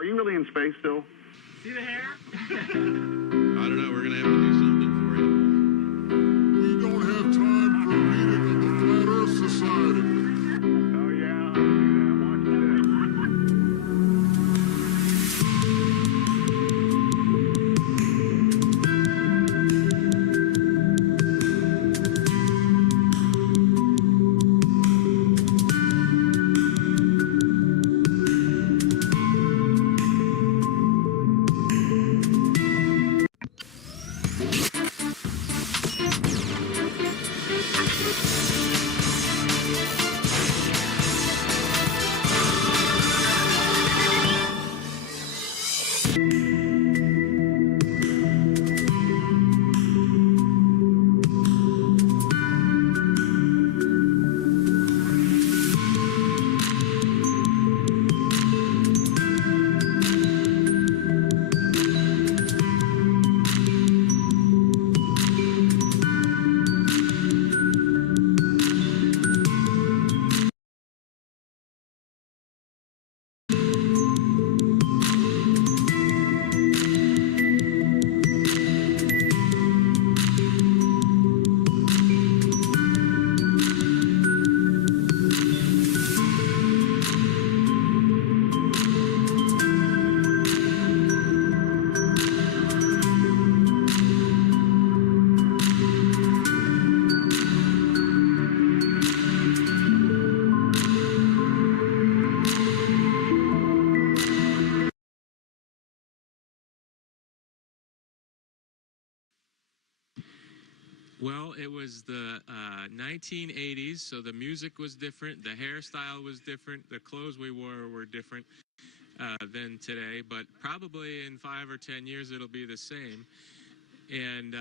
Are you really in space still? See the hair? I don't know. We're going to have to do something for you. We don't have time for a meeting of the Flat Earth Society. Oh, yeah. I'll do that. Watch this. Well, it was the 1980s, so the music was different, the hairstyle was different, the clothes we wore were different than today, but probably in 5 or 10 years it'll be the same. And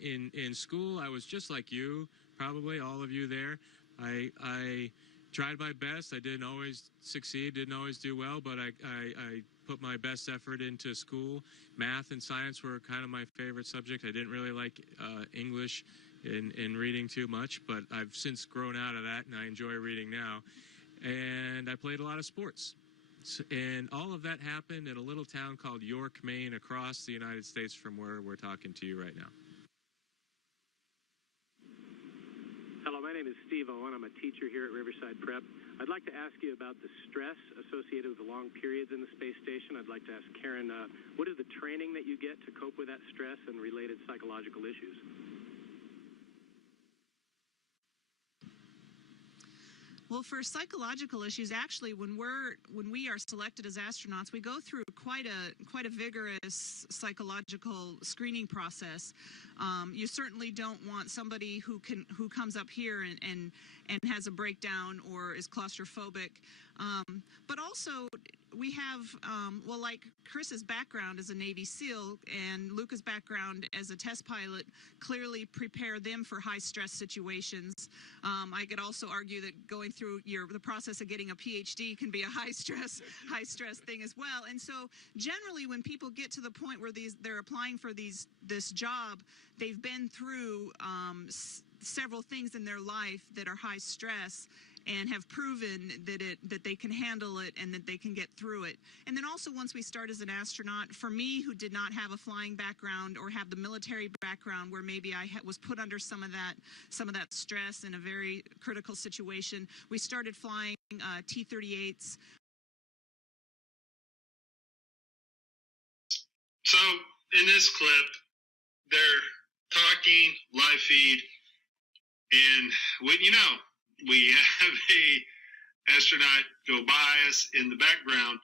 in school, I was just like you, probably all of you there. I tried my best. I didn't always succeed, didn't always do well, but I put my best effort into school. Math and science were kind of my favorite subject. I didn't really like English in reading too much, but I've since grown out of that, and I enjoy reading now. And I played a lot of sports. And all of that happened in a little town called York, Maine, across the United States from where we're talking to you right now. Hello, my name is Steve Owen. I'm a teacher here at Riverside Prep. I'd like to ask you about the stress associated with the long periods in the space station. I'd like to ask Karen, what is the training that you get to cope with that stress and related psychological issues? Well, for psychological issues, actually, when we are selected as astronauts, we go through quite a vigorous psychological screening process. You certainly don't want somebody who comes up here and has a breakdown or is claustrophobic. But also, we have, well, like Chris's background as a Navy SEAL and Luca's background as a test pilot clearly prepare them for high-stress situations. I could also argue that going through the process of getting a PhD can be a high-stress thing as well. And so, generally, when people get to the point where they're applying for this job, they've been through several things in their life that are high stress, and have proven that they can handle it and that they can get through it. And then also, once we start as an astronaut, for me, who did not have a flying background or have the military background where maybe I was put under some of that stress in a very critical situation, we started flying T-38s. So in this clip, they're talking live feed, and we have a astronaut go by us in the background,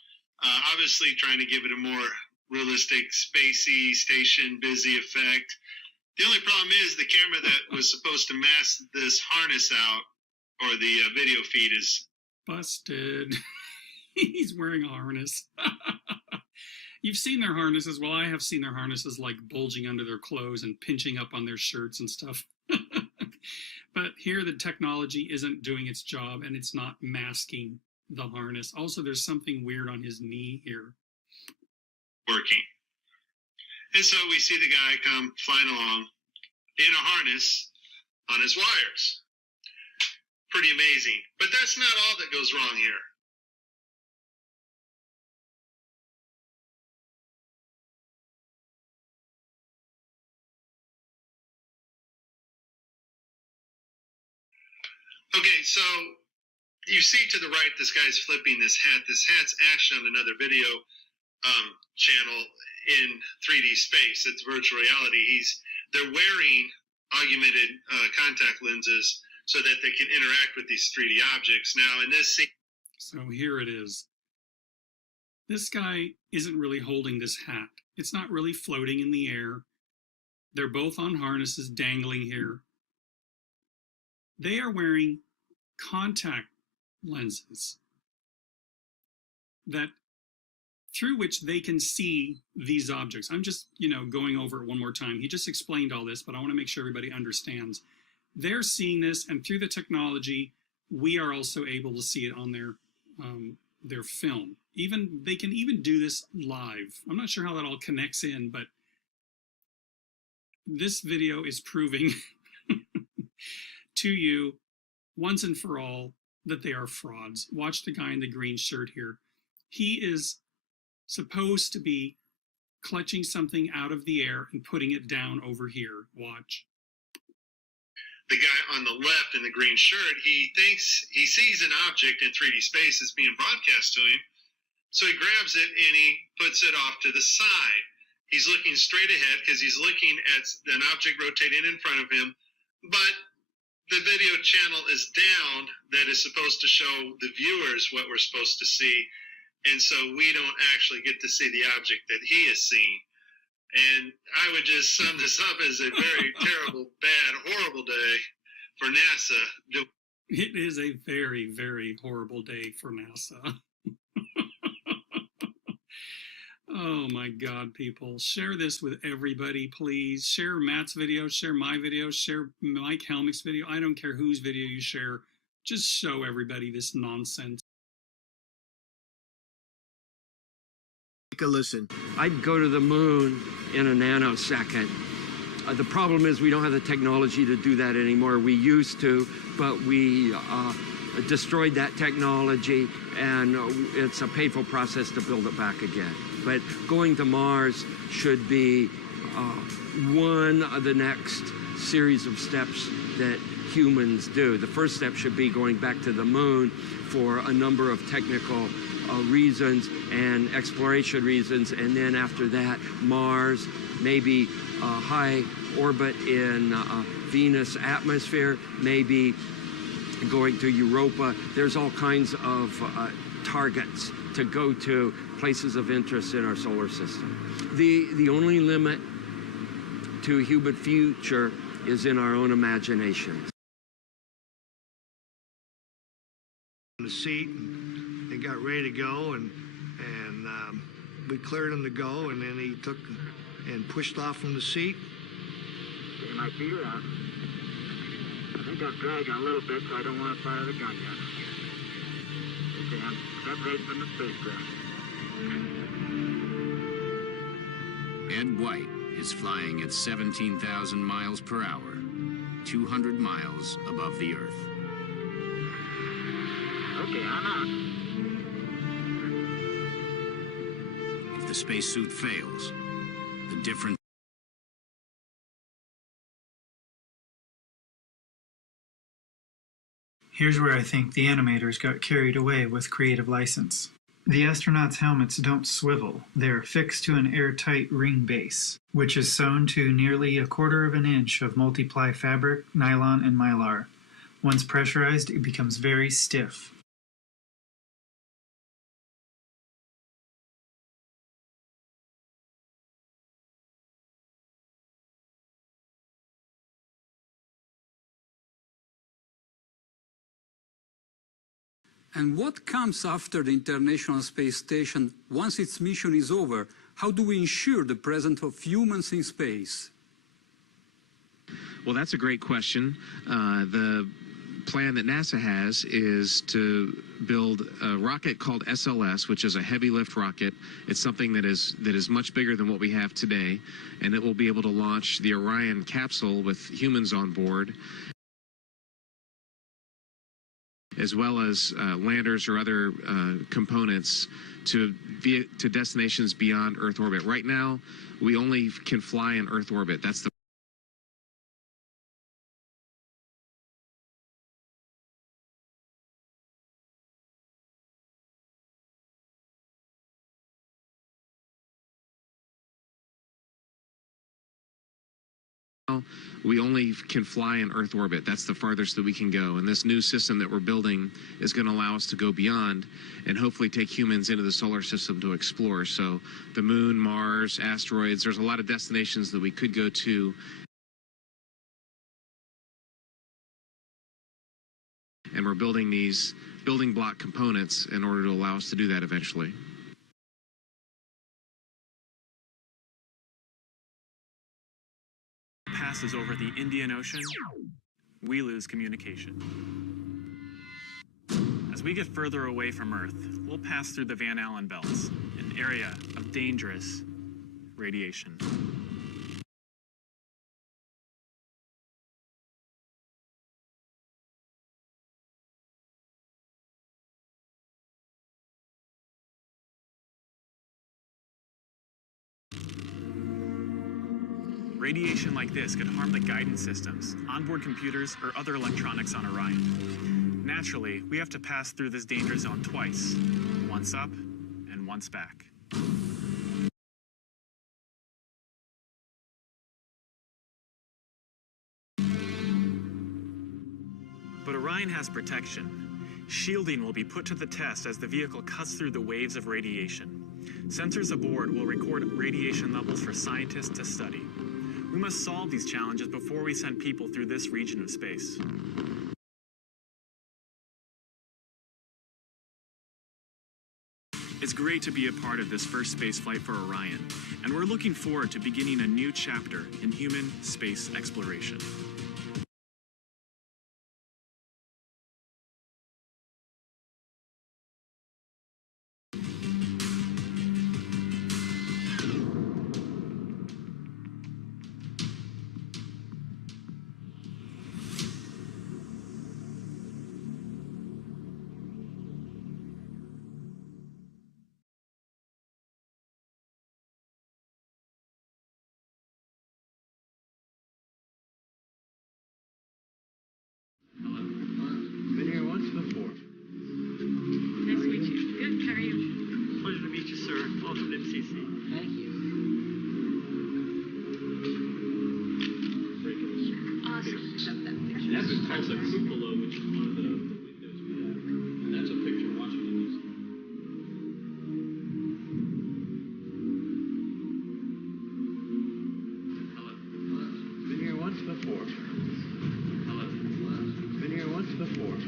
obviously trying to give it a more realistic, spacey, station busy effect. The only problem is the camera that was supposed to mask this harness out, or the video feed, is busted. He's wearing a harness. You've seen their harnesses. Well, I have seen their harnesses like bulging under their clothes and pinching up on their shirts and stuff. But here the technology isn't doing its job, and it's not masking the harness. Also, there's something weird on his knee here. Working. And so we see the guy come flying along in a harness on his wires. Pretty amazing. But that's not all that goes wrong here. Okay, so you see to the right, this guy's flipping this hat. This hat's actually on another video channel in 3D space. It's virtual reality. They're wearing augmented contact lenses so that they can interact with these 3D objects. Now, in this scene, So here it is. This guy isn't really holding this hat. It's not really floating in the air. They're both on harnesses dangling here. They are wearing contact lenses that through which they can see these objects. I'm just, going over it one more time. He just explained all this, but I want to make sure everybody understands. They're seeing this, and through the technology, we are also able to see it on their film. They can even do this live. I'm not sure how that all connects in, but this video is proving to you once and for all that they are frauds. Watch the guy in the green shirt here. He is supposed to be clutching something out of the air and putting it down over here. Watch. the guy on the left in the green shirt, he thinks he sees an object in 3D space that's being broadcast to him. So he grabs it and he puts it off to the side. He's looking straight ahead because he's looking at an object rotating in front of him. But the video channel is down that is supposed to show the viewers what we're supposed to see. And so we don't actually get to see the object that he is seeing. And I would just sum this up as a very terrible, bad, horrible day for NASA. It is a very, very horrible day for NASA. Oh my God, people. Share this with everybody, please. Share Matt's video, share my video, share Mike Helmick's video. I don't care whose video you share. Just show everybody this nonsense. Take a listen. I'd go to the moon in a nanosecond. The problem is we don't have the technology to do that anymore. We used to, but we destroyed that technology, and it's a painful process to build it back again. But going to Mars should be one of the next series of steps that humans do. The first step should be going back to the moon for a number of technical reasons and exploration reasons, and then after that, Mars, maybe high orbit in Venus atmosphere, maybe going to Europa. There's all kinds of targets to go to, places of interest in our solar system. The only limit to human future is in our own imaginations. The seat, and they got ready to go, and we cleared him to go, and then he took and pushed off from the seat. Getting my feet out. I think I'm dragging a little bit, so I don't want to fire the gun yet. Okay, I'm separated from the spacecraft. Ed White is flying at 17,000 miles per hour, 200 miles above the Earth. Okay, I'm out. If the spacesuit fails, the difference... Here's where I think the animators got carried away with creative license. The astronauts' helmets don't swivel. They're fixed to an airtight ring base, which is sewn to nearly 1/4 of an inch of multiply fabric, nylon, and mylar. Once pressurized, it becomes very stiff. And what comes after the International Space Station once its mission is over? How do we ensure the presence of humans in space? Well, that's a great question. The plan that NASA has is to build a rocket called SLS, which is a heavy lift rocket. It's something that is much bigger than what we have today, and it will be able to launch the Orion capsule with humans on board, as well as landers or other components to destinations beyond Earth orbit. Right now, we only can fly in Earth orbit. That's the we only can fly in Earth orbit. That's the farthest that we can go. And this new system that we're building is going to allow us to go beyond and hopefully take humans into the solar system to explore. So the moon, Mars, asteroids, there's a lot of destinations that we could go to. And we're building these building block components in order to allow us to do that eventually. Passes over the Indian Ocean, we lose communication. As we get further away from Earth, we'll pass through the Van Allen belts, an area of dangerous radiation. Radiation like this could harm the guidance systems, onboard computers, or other electronics on Orion. Naturally, we have to pass through this danger zone twice, once up and once back. But Orion has protection. Shielding will be put to the test as the vehicle cuts through the waves of radiation. Sensors aboard will record radiation levels for scientists to study. We must solve these challenges before we send people through this region of space. It's great to be a part of this first space flight for Orion, and we're looking forward to beginning a new chapter in human space exploration. Been here once before. Nice to meet you. Good, how are you? Pleasure to meet you, sir. Welcome to MCC. Thank you. Awesome. Love that picture. That's called the cupola, which is one of the windows we have. And that's a picture of Washington, D.C. Hello. Been here once before. Hello. Been here once before.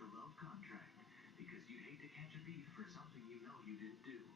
The love contract, because you hate to catch a thief for something you know you didn't do.